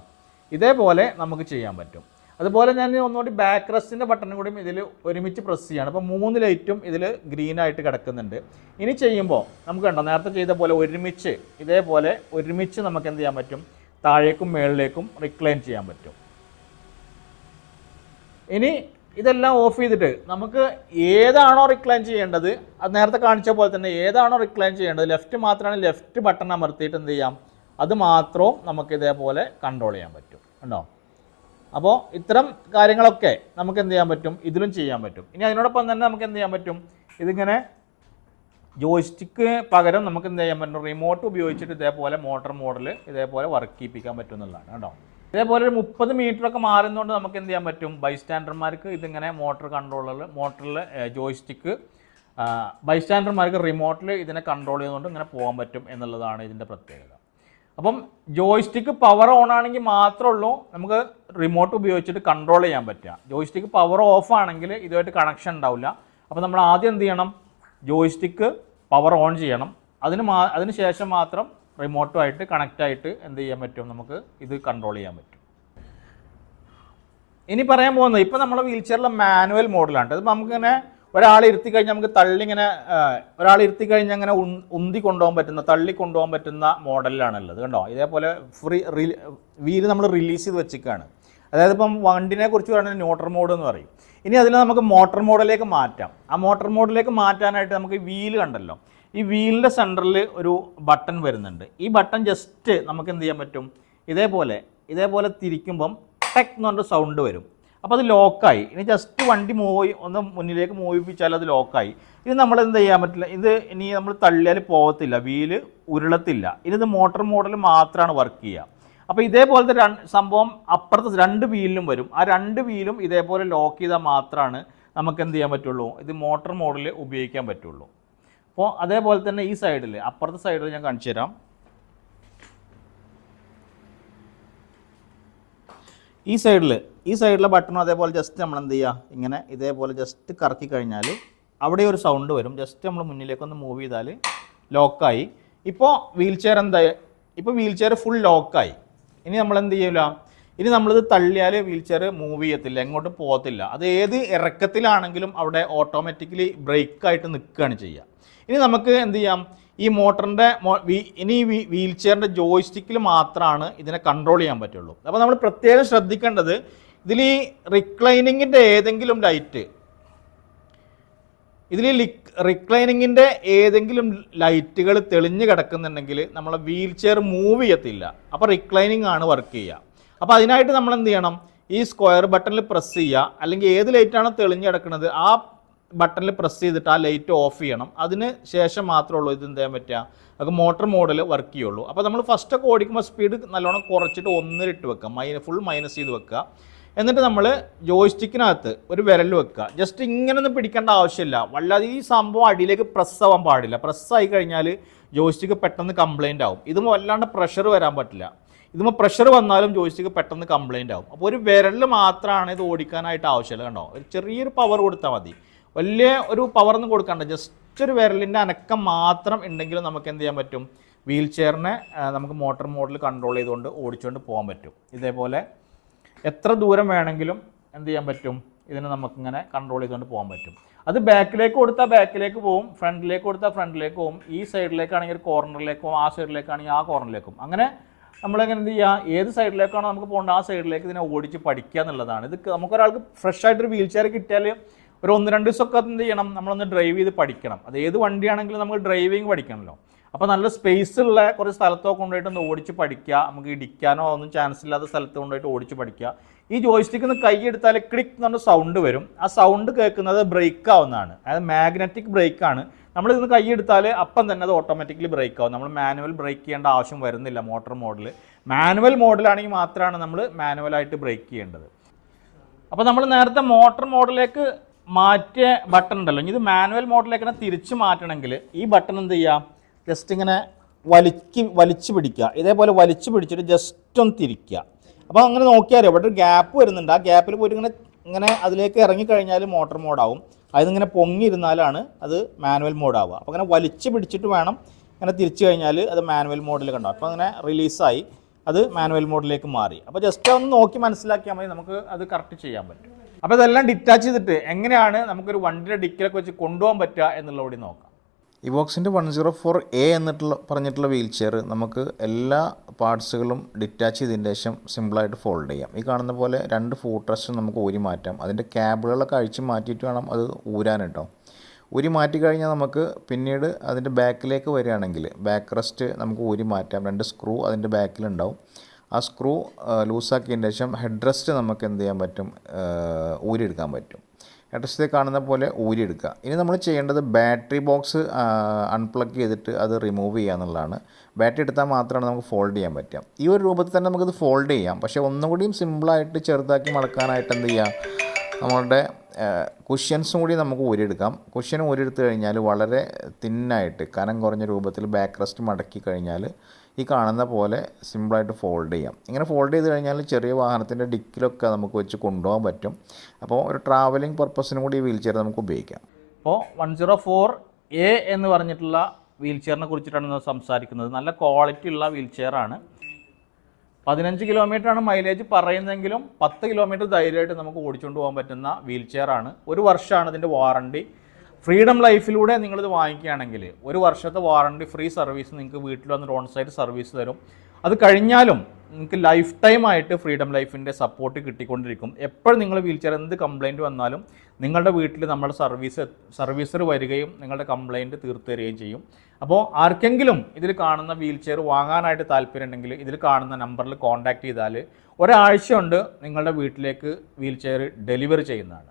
ഇതേപോലെ നമുക്ക് ചെയ്യാൻ പറ്റും. അതുപോലെ ഞാൻ ഒന്നുകൂടി ബാക്ക് റെസ്റ്റിൻ്റെ ബട്ടണും കൂടി ഇതിൽ ഒരുമിച്ച് പ്രസ് ചെയ്യാണ്. അപ്പോൾ 3 ലൈറ്റും ഇതിൽ ഗ്രീനായിട്ട് കിടക്കുന്നുണ്ട്. ഇനി ചെയ്യുമ്പോൾ നമുക്ക് കണ്ടോ, നേരത്തെ ചെയ്ത പോലെ ഒരുമിച്ച് ഇതേപോലെ ഒരുമിച്ച് നമുക്ക് എന്ത് ചെയ്യാൻ പറ്റും, താഴേക്കും മേളിലേക്കും റിക്ലൈൻ ചെയ്യാൻ പറ്റും. ഇനി ഇതെല്ലാം ഓഫ് ചെയ്തിട്ട് നമുക്ക് ഏതാണോ റിക്ലൈൻ ചെയ്യേണ്ടത്, അത് നേരത്തെ കാണിച്ച പോലെ തന്നെ ഏതാണോ റിക്ലൈൻ ചെയ്യേണ്ടത്, ലെഫ്റ്റ് മാത്രമാണ് ലെഫ്റ്റ് ബട്ടൺ അമർത്തിയിട്ട് എന്ത് ചെയ്യാം, അത് മാത്രവും നമുക്ക് ഇതേപോലെ കൺട്രോൾ ചെയ്യാൻ പറ്റും. ഉണ്ടോ, അപ്പോൾ ഇത്തരം കാര്യങ്ങളൊക്കെ നമുക്ക് എന്ത് ചെയ്യാൻ പറ്റും, ഇതിലും ചെയ്യാൻ പറ്റും. ഇനി അതിനോടൊപ്പം തന്നെ നമുക്ക് എന്ത് ചെയ്യാൻ പറ്റും, ഇതിങ്ങനെ ജോയ്സ്റ്റിക്ക് പകരം നമുക്ക് എന്ത് ചെയ്യാൻ പറ്റും, റിമോട്ട് ഉപയോഗിച്ചിട്ട് ഇതേപോലെ മോട്ടർ മോഡൽ ഇതേപോലെ വർക്ക് ചെയ്യിപ്പിക്കാൻ പറ്റും എന്നുള്ളതാണ്. കേട്ടോ, ഇതേപോലെ ഒരു 30 മീറ്ററൊക്കെ മാറുന്നതുകൊണ്ട് നമുക്ക് എന്ത് ചെയ്യാൻ പറ്റും, ബൈസ്റ്റാൻഡർമാർക്ക് ഇതിങ്ങനെ മോട്ടർ കൺട്രോളർ, മോട്ടറിൽ ജോയ്സ്റ്റിക്ക്, ബൈസ്റ്റാൻഡർമാർക്ക് റിമോട്ടിൽ ഇതിനെ കൺട്രോൾ ചെയ്തുകൊണ്ട് ഇങ്ങനെ പോകാൻ പറ്റും എന്നുള്ളതാണ് ഇതിൻ്റെ പ്രത്യേകത. അപ്പം ജോയ്സ്റ്റിക്ക് പവർ ഓൺ ആണെങ്കിൽ മാത്രമേ ഉള്ളൂ നമുക്ക് റിമോട്ട് ഉപയോഗിച്ചിട്ട് കൺട്രോൾ ചെയ്യാൻ പറ്റുക. ജോയ്സ്റ്റിക്ക് പവർ ഓഫ് ആണെങ്കിൽ ഇതുമായിട്ട് കണക്ഷൻ ഉണ്ടാവില്ല. അപ്പോൾ നമ്മൾ ആദ്യം എന്ത് ചെയ്യണം, ജോയ്സ്റ്റിക്ക് പവർ ഓൺ ചെയ്യണം. അതിന് ശേഷം മാത്രം റിമോട്ടുമായിട്ട് കണക്റ്റായിട്ട് എന്ത് ചെയ്യാൻ പറ്റും, നമുക്ക് ഇത് കൺട്രോൾ ചെയ്യാൻ പറ്റും. ഇനി പറയാൻ പോകുന്നത്, ഇപ്പോൾ നമ്മുടെ വീൽ ചെയറിലെ മാനുവൽ മോഡലാണ്. ഇത് നമുക്കിങ്ങനെ ഒരാളെ ഇരുത്തി കഴിഞ്ഞാൽ നമുക്ക് തള്ളിങ്ങനെ, ഒരാളെ ഇരുത്തി കഴിഞ്ഞാൽ അങ്ങനെ ഉന്തി കൊണ്ടുപോകാൻ പറ്റുന്ന, തള്ളി കൊണ്ടുപോകാൻ പറ്റുന്ന മോഡലിലാണുള്ളത്. കണ്ടോ, ഇതേപോലെ വീല് നമ്മൾ റിലീസ് ചെയ്ത് വെച്ചിരിക്കുകയാണ്. അതായത് ഇപ്പം വണ്ടിനെ കുറിച്ച് പറയുന്നത് ന്യൂട്രൽ മോഡ് എന്ന് പറയും. ഇനി അതിൽ നമുക്ക് മോട്ടോർ മോഡിലേക്ക് മാറ്റാം. ആ മോട്ടോർ മോഡിലേക്ക് മാറ്റാനായിട്ട് നമുക്ക് വീല് കണ്ടല്ലോ, ഈ വീലിൻ്റെ സെൻറ്ററിൽ ഒരു ബട്ടൺ വരുന്നുണ്ട്. ഈ ബട്ടൺ ജസ്റ്റ് നമുക്ക് എന്ത് ചെയ്യാൻ പറ്റും, ഇതേപോലെ തിരിക്കുമ്പം ടെക് എന്ന് പറഞ്ഞ സൗണ്ട് വരും. അപ്പോൾ അത് ലോക്കായി. ഇനി ജസ്റ്റ് വണ്ടി ഒന്ന് മുന്നിലേക്ക് മൂവിപ്പിച്ചാൽ അത് ലോക്കായി. ഇത് നമ്മൾ എന്ത് ചെയ്യാൻ പറ്റില്ല, ഇത് ഇനി നമ്മൾ തള്ളിയാൽ പോകത്തില്ല, വീല് ഉരുളത്തില്ല. ഇത് മോട്ടോർ മോഡൽ മാത്രമാണ് വർക്ക് ചെയ്യുക. അപ്പോൾ ഇതേപോലത്തെ സംഭവം അപ്പുറത്ത് 2 വീലിലും വരും. ആ 2 വീലും ഇതേപോലെ ലോക്ക് ചെയ്താൽ മാത്രമാണ് നമുക്ക് എന്ത് ചെയ്യാൻ പറ്റുള്ളൂ, ഇത് മോട്ടോർ മോഡൽ ഉപയോഗിക്കാൻ പറ്റുള്ളൂ. അപ്പോൾ അതേപോലെ തന്നെ ഈ സൈഡിൽ, അപ്പുറത്തെ സൈഡിൽ ഞാൻ കാണിച്ചു തരാം. ഈ സൈഡിലെ ബട്ടണും അതേപോലെ ജസ്റ്റ് നമ്മൾ എന്ത് ചെയ്യുക, ഇങ്ങനെ ഇതേപോലെ ജസ്റ്റ് കറക്കി കഴിഞ്ഞാൽ അവിടെ ഒരു സൗണ്ട് വരും. ജസ്റ്റ് നമ്മൾ മുന്നിലേക്കൊന്ന് മൂവ് ചെയ്താൽ ലോക്കായി. ഇപ്പോൾ വീൽ ചെയർ ഫുൾ ലോക്കായി. ഇനി നമ്മൾ എന്ത് ചെയ്യില്ല, ഇനി നമ്മളിത് തള്ളിയാൽ വീൽ ചെയർ മൂവ് ചെയ്യത്തില്ല, എങ്ങോട്ടും പോകത്തില്ല. അത് ഏത് ഇറക്കത്തിലാണെങ്കിലും അവിടെ ഓട്ടോമാറ്റിക്കലി ബ്രേക്കായിട്ട് നിൽക്കുകയാണ് ചെയ്യുക. ഇനി നമുക്ക് എന്ത് ചെയ്യാം, ഈ മോട്ടറിൻ്റെ ഇനി വീൽ ചെയറിൻ്റെ ജോയ്സ്റ്റിക്കിൽ മാത്രമാണ് ഇതിനെ കൺട്രോൾ ചെയ്യാൻ പറ്റുള്ളൂ. അപ്പോൾ നമ്മൾ പ്രത്യേകം ശ്രദ്ധിക്കേണ്ടത്, ഇതിൽ ഈ റിക്ലൈനിങ്ങിൻ്റെ ഏതെങ്കിലും ലൈറ്റുകൾ തെളിഞ്ഞ് കിടക്കുന്നുണ്ടെങ്കിൽ നമ്മളെ വീൽ ചെയർ മൂവ് ചെയ്യത്തില്ല. അപ്പോൾ റിക്ലൈനിങ് ആണ് വർക്ക് ചെയ്യുക. അപ്പോൾ അതിനായിട്ട് നമ്മൾ എന്ത് ചെയ്യണം, ഈ സ്ക്വയർ ബട്ടണിൽ പ്രസ് ചെയ്യുക, അല്ലെങ്കിൽ ഏത് ലൈറ്റാണോ തെളിഞ്ഞ് കിടക്കുന്നത് ആ ബട്ടണിൽ പ്രസ് ചെയ്തിട്ട് ആ ലൈറ്റ് ഓഫ് ചെയ്യണം. അതിന് ശേഷം മാത്രമേ ഉള്ളൂ ഇത് എന്ത് ചെയ്യാൻ പറ്റുക, അത് മോട്ടർ മോഡിൽ വർക്ക് ചെയ്യുള്ളൂ. അപ്പോൾ നമ്മൾ ഫസ്റ്റൊക്കെ ഓടിക്കുമ്പോൾ സ്പീഡ് നല്ലോണം കുറച്ചിട്ട് 1 ഇട്ട് വെക്കുക, ഫുൾ മൈനസ് ചെയ്ത് വെക്കുക. എന്നിട്ട് നമ്മൾ ജോയ്സ്റ്റിക്കിനകത്ത് ഒരു വിരൽ വെക്കുക. ജസ്റ്റ് ഇങ്ങനെ ഒന്നും പിടിക്കേണ്ട ആവശ്യമില്ല. വല്ലാതെ ഈ സംഭവം അടിയിലേക്ക് പ്രസ് ആവാൻ പാടില്ല. പ്രസ്സായി കഴിഞ്ഞാൽ ജോയ്സ്റ്റിക്ക് പെട്ടെന്ന് കംപ്ലൈൻ്റ് ആവും. ഇതും വല്ലാണ്ട് പ്രഷർ വരാൻ പറ്റില്ല. ഇതുമ്പോൾ പ്രഷർ വന്നാലും ജോയ്സ്റ്റിക്ക് പെട്ടെന്ന് കംപ്ലൈൻ്റ് ആവും. അപ്പോൾ ഒരു വിരൽ മാത്രമാണ് ഇത് ഓടിക്കാനായിട്ട് ആവശ്യമില്ല. കണ്ടോ, ഒരു ചെറിയൊരു പവർ കൊടുത്താൽ മതി. വലിയ ഒരു പവറൊന്നും കൊടുക്കണ്ട, ജസ്റ്റ് ഒരു വിരലിൻ്റെ അനക്കം മാത്രം ഉണ്ടെങ്കിൽ നമുക്ക് എന്ത് ചെയ്യാൻ പറ്റും, വീൽ ചെയറിനെ നമുക്ക് മോട്ടർ മോഡിൽ കൺട്രോൾ ചെയ്തുകൊണ്ട് ഓടിച്ചുകൊണ്ട് പോകാൻ പറ്റും. ഇതേപോലെ എത്ര ദൂരം വേണമെങ്കിലും എന്ത് ചെയ്യാൻ പറ്റും, ഇതിനെ നമുക്കിങ്ങനെ കൺട്രോൾ ചെയ്തുകൊണ്ട് പോകാൻ പറ്റും. അത് ബാക്കിലേക്ക് കൊടുത്താൽ ബാക്കിലേക്ക് പോകും, ഫ്രണ്ടിലേക്ക് കൊടുത്താൽ ഫ്രണ്ടിലേക്ക് പോകും. ഈ സൈഡിലേക്കാണെങ്കിൽ കോർണറിലേക്ക് പോകും, ആ സൈഡിലേക്കാണെങ്കിൽ ആ കോർണറിലേക്കും. അങ്ങനെ നമ്മളെങ്ങനെ എന്ത് ചെയ്യുക, ഏത് സൈഡിലേക്കാണോ നമുക്ക് പോകേണ്ടത് ആ സൈഡിലേക്ക് ഇതിനെ ഓടിച്ച് പഠിക്കുക എന്നുള്ളതാണ്. ഇത് നമുക്കൊരാൾക്ക് ഫ്രഷ് ആയിട്ടൊരു വീൽ ചെയർ കിട്ടിയാൽ ഒരു 1-2 ദിവസമൊക്കെ എന്ത് ചെയ്യണം, നമ്മളൊന്ന് ഡ്രൈവ് ചെയ്ത് പഠിക്കണം. അത് ഏത് വണ്ടിയാണെങ്കിലും നമുക്ക് ഡ്രൈവിങ് പഠിക്കണമല്ലോ. അപ്പോൾ നല്ല സ്പേസ് ഉള്ള കുറച്ച് സ്ഥലത്തൊക്കെ കൊണ്ടുപോയിട്ട് ഒന്ന് ഓടിച്ച് പഠിക്കുക. നമുക്ക് ഇടിക്കാനോ ഒന്നും ചാൻസ് ഇല്ലാത്ത സ്ഥലത്ത് കൊണ്ടുപോയിട്ട് ഓടിച്ച് പഠിക്കുക. ഈ ജോയ്സ്റ്റിക്കിൽ നിന്ന് കൈ എടുത്താൽ ക്ലിക്ക് എന്ന് പറഞ്ഞ സൗണ്ട് വരും. ആ സൗണ്ട് കേൾക്കുന്നത് ബ്രേക്ക് ആവുന്നതാണ്, അതായത് മാഗ്നറ്റിക് ബ്രേക്കാണ്. നമ്മൾ ഇതിന് കൈ എടുത്താൽ അപ്പം തന്നെ അത് ഓട്ടോമാറ്റിക്കലി ബ്രേക്ക് ആവും. നമ്മൾ മാനുവൽ ബ്രേക്ക് ചെയ്യേണ്ട ആവശ്യം വരുന്നില്ല മോട്ടോർ മോഡിൽ. മാനുവൽ മോഡിലാണെങ്കിൽ മാത്രമാണ് നമ്മൾ മാനുവലായിട്ട് ബ്രേക്ക് ചെയ്യേണ്ടത്. അപ്പോൾ നമ്മൾ നേരത്തെ മോട്ടോർ മോഡിലേക്ക് മാറ്റിയ ബട്ടൺ ഉണ്ടല്ലോ, ഇത് മാനുവൽ മോഡിലേക്ക് തന്നെ തിരിച്ച് മാറ്റണമെങ്കിൽ ഈ ബട്ടൺ എന്ത് ചെയ്യുക, ജസ്റ്റ് ഇങ്ങനെ വലിച്ചു പിടിക്കുക. ഇതേപോലെ വലിച്ചു പിടിച്ചിട്ട് ജസ്റ്റ് ഒന്ന് തിരിക്കുക. അപ്പോൾ അങ്ങനെ നോക്കിയാൽ ഇവിടെ ഒരു ഗ്യാപ്പ് വരുന്നുണ്ട്. ആ ഗ്യാപ്പിൽ പോയിട്ട് ഇങ്ങനെ അതിലേക്ക് ഇറങ്ങിക്കഴിഞ്ഞാൽ മോട്ടോർ മോഡാവും. അതിങ്ങനെ പൊങ്ങിയിരുന്നാലാണ് അത് മാനുവൽ മോഡാവുക. അപ്പോൾ അങ്ങനെ വലിച്ചു പിടിച്ചിട്ട് വേണം ഇങ്ങനെ തിരിച്ചു കഴിഞ്ഞാൽ അത് മാനുവൽ മോഡിൽ കണ്ടോ. അപ്പോൾ അങ്ങനെ റിലീസായി അത് മാനുവൽ മോഡിലേക്ക് മാറി. അപ്പോൾ ജസ്റ്റ് ഒന്ന് നോക്കി മനസ്സിലാക്കിയാൽ മതി, നമുക്ക് അത് കറക്റ്റ് ചെയ്യാൻ പറ്റും. അപ്പോൾ ഇതെല്ലാം ഡിറ്റാച്ച് ചെയ്തിട്ട് എങ്ങനെയാണ് നമുക്കൊരു വണ്ടിയുടെ ഡിക്കിലൊക്കെ വെച്ച് കൊണ്ടുപോകാൻ പറ്റുക എന്നുള്ളകൂടി നോക്കാം. ഇവോക്സിൻ്റെ 104A പറഞ്ഞിട്ടുള്ള വീൽ ചെയർ നമുക്ക് എല്ലാ പാർട്സുകളും ഡിറ്റാച്ച് ചെയ്തതിന് ശേഷം സിമ്പിളായിട്ട് ഫോൾഡ് ചെയ്യാം. ഈ കാണുന്ന പോലെ 2 ഫൂട്ട് റെസ്റ്റ് നമുക്ക് ഊരി മാറ്റാം. അതിൻ്റെ ക്യാബിളുകളൊക്കെ അഴിച്ച് മാറ്റിയിട്ട് വേണം അത് ഊരാൻ കേട്ടോ. ഊരി മാറ്റി കഴിഞ്ഞാൽ നമുക്ക് പിന്നീട് അതിൻ്റെ ബാക്കിലേക്ക് വരികയാണെങ്കിൽ ബാക്ക് റെസ്റ്റ് നമുക്ക് ഊരി മാറ്റാം. 2 സ്ക്രൂ അതിൻ്റെ ബാക്കിലുണ്ടാവും. ആ സ്ക്രൂ ലൂസാക്കിയതിന് ശേഷം ഹെഡ് റെസ്റ്റ് നമുക്ക് എന്ത് ചെയ്യാൻ പറ്റും, ഊരിയെടുക്കാൻ പറ്റും. ഹെഡ് റെസ്റ്റ് കാണുന്ന പോലെ ഊരിയെടുക്കുക. ഇനി നമ്മൾ ചെയ്യേണ്ടത് ബാറ്ററി ബോക്സ് അൺപ്ലഗ് ചെയ്തിട്ട് അത് റിമൂവ് ചെയ്യുക എന്നുള്ളതാണ്. ബാറ്ററി എടുത്താൽ മാത്രമാണ് നമുക്ക് ഫോൾഡ് ചെയ്യാൻ പറ്റുക. ഈ ഒരു രൂപത്തിൽ തന്നെ നമുക്കത് ഫോൾഡ് ചെയ്യാം. പക്ഷേ ഒന്നുകൂടിയും സിമ്പിളായിട്ട് ചെറുതാക്കി മടക്കാനായിട്ട് എന്ത് ചെയ്യാം, നമ്മളുടെ കുഷ്യൻസും കൂടി നമുക്ക് ഊരിയെടുക്കാം. കുഷ്യൻ ഊരിയെടുത്ത് കഴിഞ്ഞാൽ വളരെ തിന്നായിട്ട് കനം കുറഞ്ഞ രൂപത്തിൽ ബാക്ക് റെസ്റ്റ് മടക്കി കഴിഞ്ഞാൽ ഈ കാണുന്ന പോലെ സിമ്പിളായിട്ട് ഫോൾഡ് ചെയ്യാം. ഇങ്ങനെ ഫോൾഡ് ചെയ്ത് കഴിഞ്ഞാൽ ചെറിയ വാഹനത്തിൻ്റെ ഡിക്കിലൊക്കെ നമുക്ക് വെച്ച് കൊണ്ടുപോകാൻ പറ്റും. അപ്പോൾ ഒരു ട്രാവലിംഗ് പർപ്പസിനും കൂടി ഈ വീൽ ചെയർ നമുക്ക് ഉപയോഗിക്കാം. അപ്പോൾ 104A എന്ന് പറഞ്ഞിട്ടുള്ള വീൽ ചെയറിനെ കുറിച്ചിട്ടാണ് നമ്മൾ സംസാരിക്കുന്നത്. നല്ല ക്വാളിറ്റി ഉള്ള വീൽ ചെയറാണ്. 15 കിലോമീറ്ററാണ് മൈലേജ് പറയുന്നതെങ്കിലും 10 കിലോമീറ്റർ ധൈര്യമായിട്ട് നമുക്ക് ഓടിച്ചുകൊണ്ട് പോകാൻ പറ്റുന്ന വീൽ ചെയറാണ്. 1 വർഷമാണ് ഇതിൻ്റെ വാറണ്ടി. ഫ്രീഡം ലൈഫിലൂടെ നിങ്ങളിത് വാങ്ങിക്കുകയാണെങ്കിൽ 1 വർഷത്തെ വാറണ്ടി ഫ്രീ സർവീസ് നിങ്ങൾക്ക് വീട്ടിൽ വന്നിട്ട് ഓൺ സൈറ്റ് സർവീസ് തരും. അത് കഴിഞ്ഞാലും നിങ്ങൾക്ക് ലൈഫ് ടൈം ആയിട്ട് ഫ്രീഡം ലൈഫിൻ്റെ സപ്പോർട്ട് കിട്ടിക്കൊണ്ടിരിക്കും. എപ്പോഴും നിങ്ങൾ വീൽ ചെയർ എന്ത് കംപ്ലയിൻറ്റ് വന്നാലും നിങ്ങളുടെ വീട്ടിൽ നമ്മുടെ സർവീസർ വരികയും നിങ്ങളുടെ കംപ്ലയിൻറ്റ് തീർത്തു തരികയും ചെയ്യും. അപ്പോൾ ആർക്കെങ്കിലും ഇതിൽ കാണുന്ന വീൽ ചെയർ വാങ്ങാനായിട്ട് താല്പര്യമുണ്ടെങ്കിൽ ഇതിൽ കാണുന്ന നമ്പറിൽ കോൺടാക്റ്റ് ചെയ്താൽ ഒരാഴ്ച കൊണ്ട് നിങ്ങളുടെ വീട്ടിലേക്ക് വീൽ ചെയർ ഡെലിവറി ചെയ്യുന്നതാണ്.